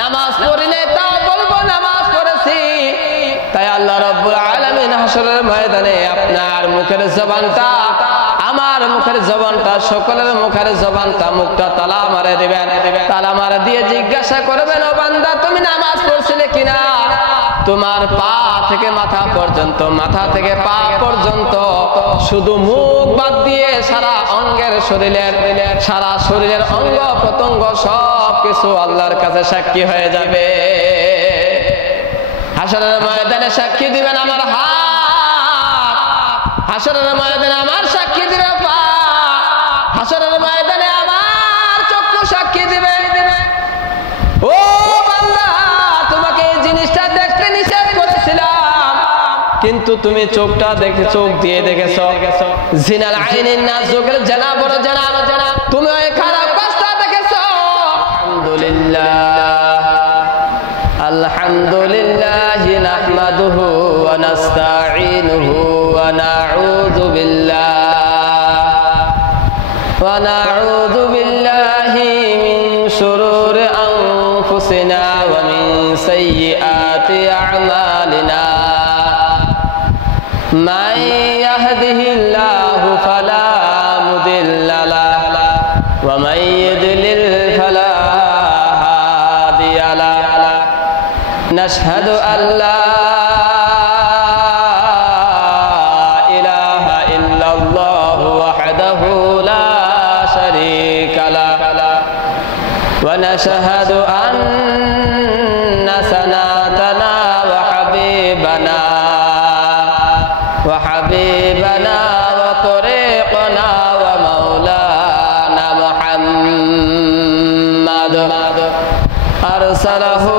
নামাজ পড়িনি তাও বলবো নামাজ পড়েছি। তাই আল্লাহ রাব্বুল আলামিন হাসরের ময়দানে আপনার মুখের জবানটা, আমার মুখের জবানটা, সকলের মুখের জবানটা, মুখটা তালা মারে দিবেন। তালা মারে দিয়ে জিজ্ঞাসা করবেন, ও বান্দা তুমি নামাজ পড়ছিলে কিনা? তোমার পা থেকে মাথা পর্যন্ত, মাথা থেকে পা পর্যন্ত, শুধু মুখ বাদ দিয়ে সারা অঙ্গের সারা শরীরের অঙ্গ প্রত্যঙ্গ সব কিছু আল্লাহর কাছে সাক্ষী হয়ে যাবে। হাসরের ময়দানে সাক্ষী দিবেন আমার হাত, হাসরের ময়দানে আমার সাক্ষী দিবে পা, হাসরের ময়দানে আমার চক্ষু সাক্ষী দিবে। ও বান্দা, তোমাকে এই জিনিসটা দেখতে নিষেধ করেছিলাম, কিন্তু তুমি চোখটা দেখে, চোখ দিয়ে দেখেছো। জিনাল আইনিন নাস, চোখের জানা বড় জানা, তুমি ওই খারাপ কাজটা দেখেছো। আলহামদুলিল্লাহ নাহমাদুহু ওয়া নাস্তাঈনুহু ওয়া নাউযু বিল্লাহি মিন শুরুরি আনফুসিনা ওয়া মিন সাইয়্যাতি আ'মালিনা। মান ইয়াহদিহিল্লাহু ফালা মুদিল্লা লাহু ওয়া মান ইউদ্লিল ফালা হাদিয়া লাহু। নাশহাদু আল্লা ইলাহা ইল্লাল্লাহু ওয়াহদাহু লা শারীকা লাহু ওয়া নাশহাদু আন্না সানাতানা ওয়া হাবিবানা ওয়া তরিকানা ওয়া মাওলানা মুহাম্মাদ আরসালাহু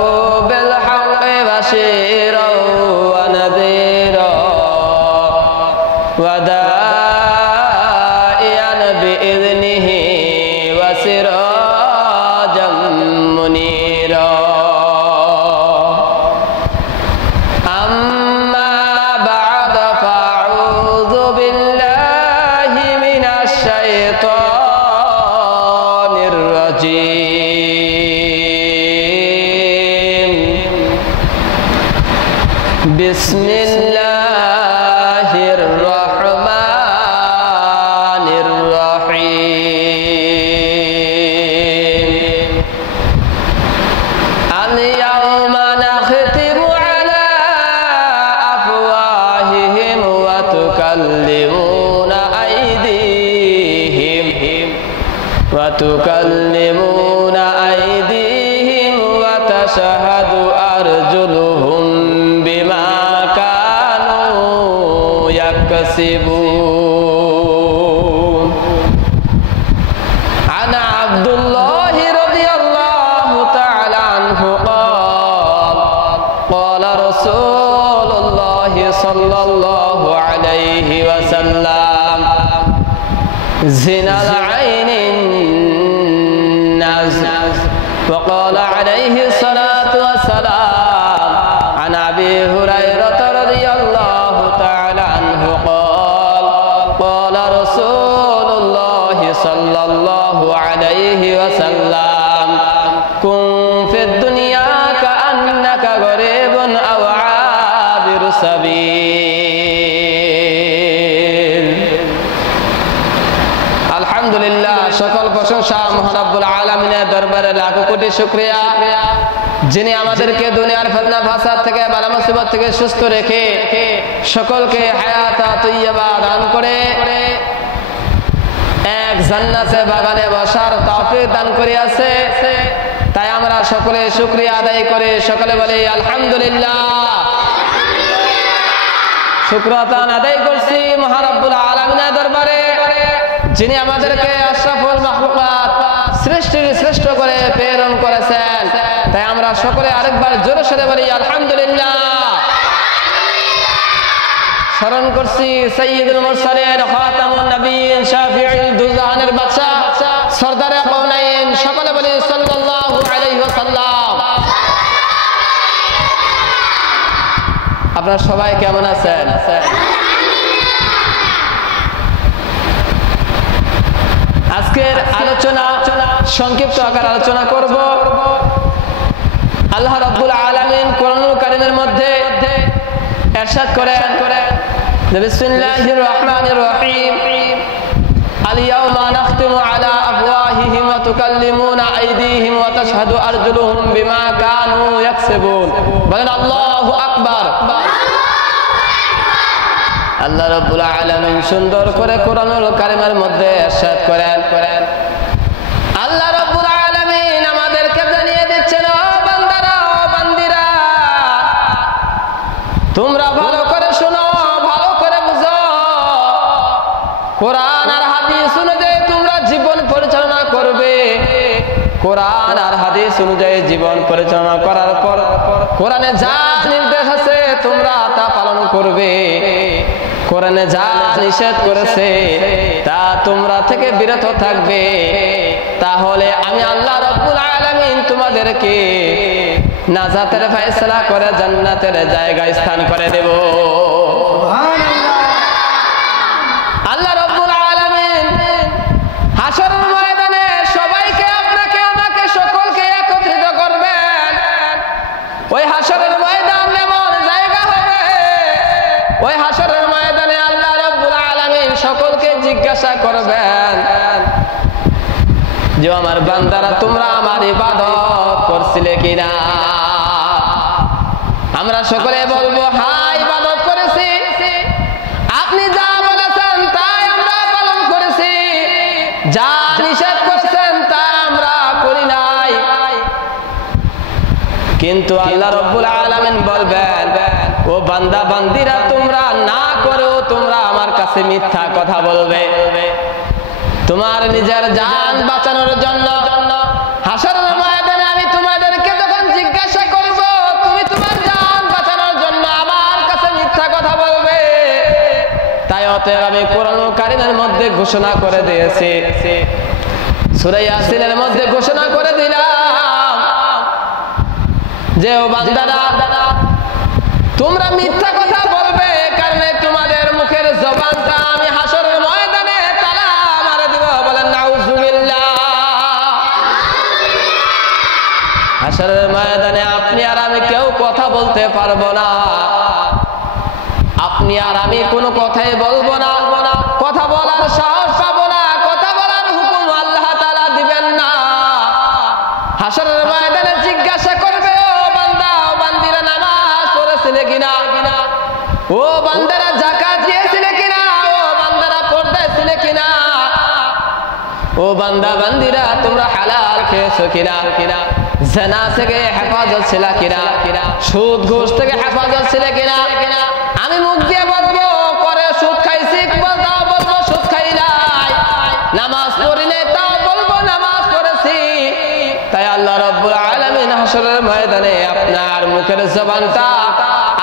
বিল হাক্কি বাশীরাও ওয়া নাযীরা ওয়া দা'iয়ান বিইذনিহি ওয়া সিরাজাম মুনীরা। আম্মা বা'দ ফাআউযু বিল্লাহি মিনাশ শাইতানির রাজীম। বিসমিল্লাহির রহমানির রহিম। আল-ইয়াওমা নাখতিমু আলা আফওয়াহিহিম ওয়া তুকাল্লিমুনা আইদিহিম ওয়া তাশহাদু আরজুলুহুম বিমা কানু ইয়াকসিবুন। আন আব্দুল্লাহ রাদিয়াল্লাহু তাআলা আনহু ক্বালা রাসূলুল্লাহ সাল্লাল্লাহু আলাইহি ওয়াসাল্লাম জিনাল আইনিন নাজ। وقال عليه الصلاة والسلام عن أبي هريرة رضي الله تعالى عنه قال قال رسول الله صلى الله عليه وسلم كن في الدنيا كأنك غريب أو عابر سبيل। আলহামদুলিল্লাহ, সকল প্রশংসা মহান রব্বুল আলামিনের দরবারে লাখো কোটি শুকরিয়া, যিনি আমাদেরকে দুনিয়ার ফিতনা ফাসাদ থেকে, বালা মুসিবত থেকে সুস্থ রেখে সকলকে হায়াত তাইয়্যিবা দান করে এক জান্নাতে বাগানে বসার তৌফিক দান করিয়াছে। তাই আমরা সকলে শুকরিয়া আদায় করে সকলে বলি আলহামদুলিল্লাহ। শুকরাতা আদায় করছি মহান রব্বুল আলামিনের দরবারে, যিনি আমাদেরকে আশরাফুল মাখলুকাত, সৃষ্টির শ্রেষ্ঠ করে প্রেরণ করেছেন। তাই আমরা সকলে আরেকবার জোরে সোরে বলি আলহামদুলিল্লাহ। স্মরণ করছি সাইয়্যিদুল মুরসালিন, খাতামুন নবিয়্যিন, শাফিউল দুজানের বাদশা, সরদারে কাউনাইন, সকলে বলি সাল্লাল্লাহু আলাইহি ওয়াসাল্লাম। আপনারা সবাই কেমন আছেন? আজকের আলোচনা সংক্ষিপ্ত আকার আলোচনা করব আল্লাহ রাব্বুল আলামিন কোরআনুল কারীমের মধ্যে ইরশাদ করেন বিসমিল্লাহির রহমানির রহিম আল-ইয়াওমা নাখতিমু আলা আফওয়াহিহিম ওয়া তুকাল্লিমুনা আইদিহিম ওয়া তাশহাদু আরজুলুহুম বিমা কানু ইয়াকসিবুন। বলেন আল্লাহু আকবার। আল্লাহ রাব্বুল আলামিন সুন্দর করে কোরআনুল কারীমের মধ্যে ইরশাদ করেন, আল্লাহ রাব্বুল আলামিন আমাদেরকে জানিয়ে দিচ্ছেন, ও বান্দারা ও বান্দিরা, তোমরা ভালো করে শোনো, ভালো করে বুঝো। কোরআন আর হাদিস অনুযায়ী তোমরা জীবন পরিচালনা করবে। কোরআন আর হাদিস অনুযায়ী জীবন পরিচালনা করার পর কোরআনে যা নির্দেশ আছে তোমরা তা পালন করবে। কোরআনে যা নিষেধ করেছে তা তোমরা থেকে বিরত থাকবে। তাহলে আমি আল্লাহ রাব্বুল আলামিন তোমাদেরকে নাজাতের ফয়সালা করে জান্নাতের জায়গায় স্থান করে দেব। আল্লাহ রাব্বুল আলামিন হাশরের ময়দানে সবাইকে, আপনাকে আমাকে সকলকে একত্রিত করবেন। ওই হাশরের ময়দান এমন জায়গা হবে, ওই হাশরের ময়দানে আল্লাহ রাব্বুল আলামিন সকলকে জিজ্ঞাসা করবেন যে আমার বান্দারা তোমরা আমার ইবাদত করছিলে কিনা। আমরা সকলে বলবো হ্যাঁ ইবাদত করেছি, আপনি যা বলেছেন তাই আমরা পালন করেছি, যা নিষেধ করেছেন তা আমরা করি নাই। কিন্তু আল্লাহ রাব্বুল আলামিন বলবেন, ও বান্দা বান্দিরা তোমরা না করেও তোমরা আমার কাছে মিথ্যা কথা বলবে। তোমার নিজের জান বাঁচানোর জন্য হাশরের ময়দানে আমি তোমাদেরকে যখন জিজ্ঞাসা করব, তুমি তোমার জান বাঁচানোর জন্য আমার কাছে মিথ্যা কথা বলবে। তাই অতএব আমি কোরআনুল কারীমের মধ্যে ঘোষণা করে দিয়েছি, সূরা ইয়াসিনের মধ্যে ঘোষণা করে দিলাম যে ও বান্দারা তোমরা মিথ্যা কথা বলবে, কারণ তোমাদের মুখের জবানটা আমি হাশরের ময়দানে তালা মারে দিব। বলেন নাউজুবিল্লাহ। হাশরের ময়দানে আপনি আর আমি কেউ কথা বলতে পারবো না, আপনি আর আমি কোনো কথাই বলবো না, কথা বলার সাহস পাবো না, কথা বলার হুকুম আল্লাহ তাআলা দিবেন না। হাশরের ময়দানে জিজ্ঞাসা করবে, ও বান্দা ও বান্দিরা নামাজ পড়েছিলে কিনা, ও বান্দারা যাকাত দিয়েছিলে কিনা, ও বান্দারা পর্দায় ছিলে কিনা, ও বান্দা বান্দিরা তোমরা হালাল খেয়েছো কিনা, জিনা থেকে হেফাজত ছিল কিনা, সুদ ঘুষ থেকে হেফাজত ছিল কিনা। আমি মুখ দিয়ে বলবো করে সুদ খাইছি, তাও বলবো সুদ খাই নাই। নামাজ পড়ি নাই, তাও বলবো নামাজ পড়েছি। তাই আল্লাহ রাব্বুল আলামিন হাশরের ময়দানে আপনার মুখের জবানটা,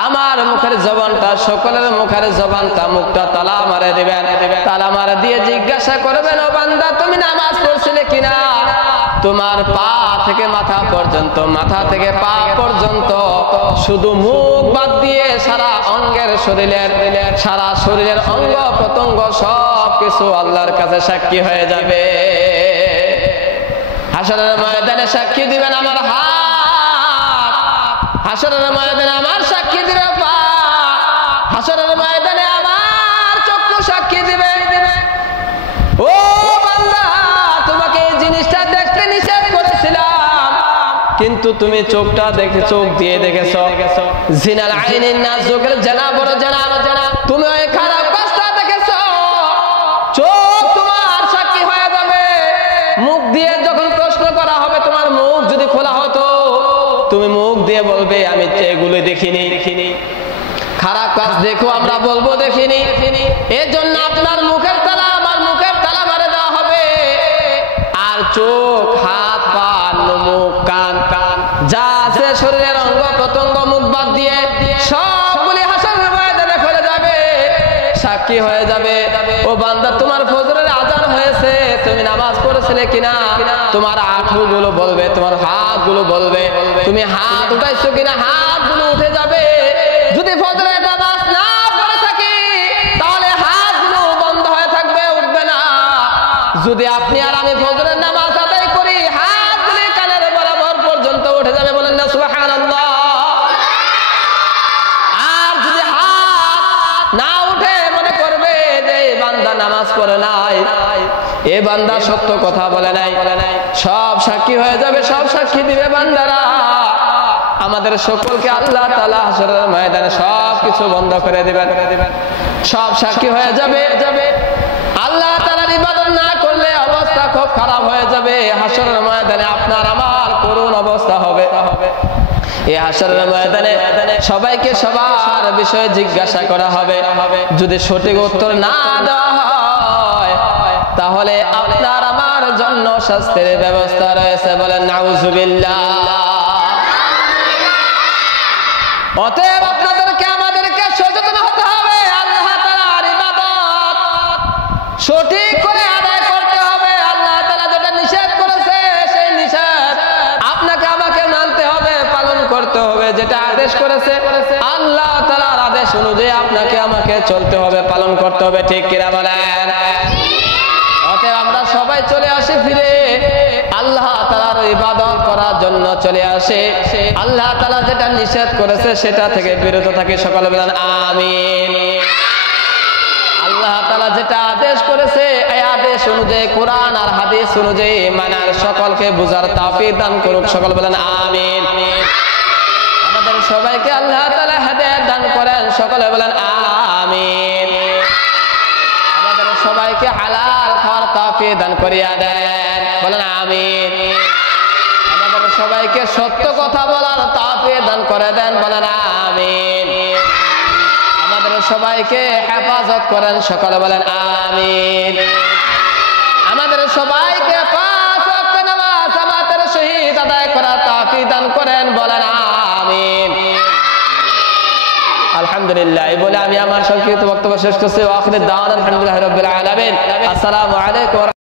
আমার মুখের জবানটা, সকলের মুখের জবানটা, মুখটা তালা মারে দিবেন। তালা মারে দিয়ে জিজ্ঞাসা করবেন, ও বান্দা তুমি নামাজ পড়ছিলে কিনা। তোমার পা থেকে মাথা পর্যন্ত, মাথা থেকে পা পর্যন্ত, শুধু মুখ বাদ দিয়ে সারা অঙ্গের সারা শরীরের অঙ্গ প্রত্যঙ্গ সব কিছু আল্লাহর কাছে সাক্ষী হয়ে যাবে। হাশরের ময়দানে সাক্ষী দিবেন আমার হাত, হাশরের ময়দানে আমার সাক্ষী দিবে পা, হাশরের ময়দানে আমার চক্ষু সাক্ষী দিবে। ও বান্দা তোমাকে এই জিনিসটা দেখতে নিষেধ করেছিলাম, কিন্তু তুমি চোখটা দেখে চোখ দিয়ে দেখেছো। জিনাল আইনিন নাস, চোখের জানা বড় জানা, তুমি ওই খারাপ কাজটা দেখেছো, চোখ তোমার সাক্ষী হয়ে যাবে। মুখ দিয়ে যখন প্রশ্ন করা হবে, তোমার মুখ যদি খোলা হতো, তুমি মুখ দিয়ে বলবে আমি এগুলো দেখিনি। খারাপ কাজ দেখো, আমরা বলবো দেখিনি। এর জন্য আপনার মুখের তালা আমার মুখের তালা মারে দেওয়া হবে। আর চোখ, হাত, পা, মুখ, কান যা আছে শরীরের অঙ্গ প্রত্যঙ্গ মুখ বাদ দিয়ে সবগুলি হাশরের ময়দানে ফেলে যাবে, সাক্ষী হয়ে যাবে। ও বান্দা তোমার ফজরের আযান হয়েছে, তুমি নামাজ পড়েছিলে কিনা। তোমার আঁঠুগুলো বলবে, তোমার হাতগুলো বলবে, তুমি হাত উঠাইছো কিনা, হাতগুলো উঠে যাবে। যদি ফজরের নামাজ না পড়ে থাকি তাহলে হাতগুলো বন্ধ হয়ে থাকবে, উঠবে না। যদি আপনি আর আমি ফজরের নামাজ আদায় করি, হাতগুলি কানের বরাবর পর্যন্ত উঠে যাবে। বলেন না সুবহানাল্লাহ। এ বান্দা সত্য কথা বলে নাই, সব সাক্ষী হয়ে যাবে, সব সাক্ষী দিবে বান্দারা। আমাদের সকলকে আল্লাহ তাআলা হাসরের ময়দানে সবকিছু বন্ধ করে দিবেন, সব সাক্ষী হয়ে যাবে। আল্লাহ তাআলার ইবাদত না করলে অবস্থা খুব খারাপ হয়ে যাবে। হাসরের ময়দানে আপনার আমার করুণ অবস্থা হবে। এই হাসরের ময়দানে সবাইকে সবার বিষয়ে জিজ্ঞাসা করা হবে। যদি সঠিক উত্তর না দেওয়া হয় তাহলে আপনার আমার জন্য শাস্তির ব্যবস্থা রয়েছে। বলেন নাউজুবিল্লাহ। অতএব আপনাদেরকে আমাদেরকে সচেতন হতে হবে। আল্লাহ তাআলার ইবাদত সঠিক করে আদায় করতে হবে। আল্লাহ তাআলা যেটা নিষেধ করেছে সেই নিষেধ আপনাকে আমাকে মানতে হবে, পালন করতে হবে। যেটা আদেশ করেছে আল্লাহ তাআলার আদেশ অনুযায়ী আপনাকে আমাকে চলতে হবে, পালন করতে হবে। ঠিক কিনা বলেন? অতএব আমরা সবাই চলে আসি ফিরে আল্লাহ তাআলার ইবাদত করার জন্য চলে আসে। আল্লাহ তাআলা যেটা নিষেধ করেছে সেটা থেকে বিরত থাকি। সকলে বলেন আমিন। আল্লাহ তাআলা যেটা আদেশ করেছে এই আদেশ অনুযায়ী কোরআন আর হাদিস অনুযায়ী মানার সকলকে বুঝার তৌফিক দান করুক। সকলে বলেন আমিন। আমাদের সবাইকে আল্লাহ তাআলা হেদায়েত দান করেন। সকলে বলেন আমিন। আমাদের সবাইকে হালাল খাওয়ার তৌফিক দান করিয়া দেন। বলেন আমিন। আমাদের সবাইকে সত্য কথা বলার তৌফিক দান করে দেন। বলেন আমিন। আমাদের সবাইকে হেফাজত করেন। সকলে বলেন আমিন। আমাদের সবাইকে 5 ওয়াক্ত নামাজ জামাতের সহিত আদায় করার তৌফিক দান করেন। বলেন আমিন। আলহামদুলিল্লাহ। এই বলে আমি আমার সংক্ষিপ্ত বক্তব্য শেষ করছি। ওয়া আখিরু দাওয়ানা আলহামদুলিল্লাহি রাব্বিল আলামিন। আসসালামু আলাইকুম।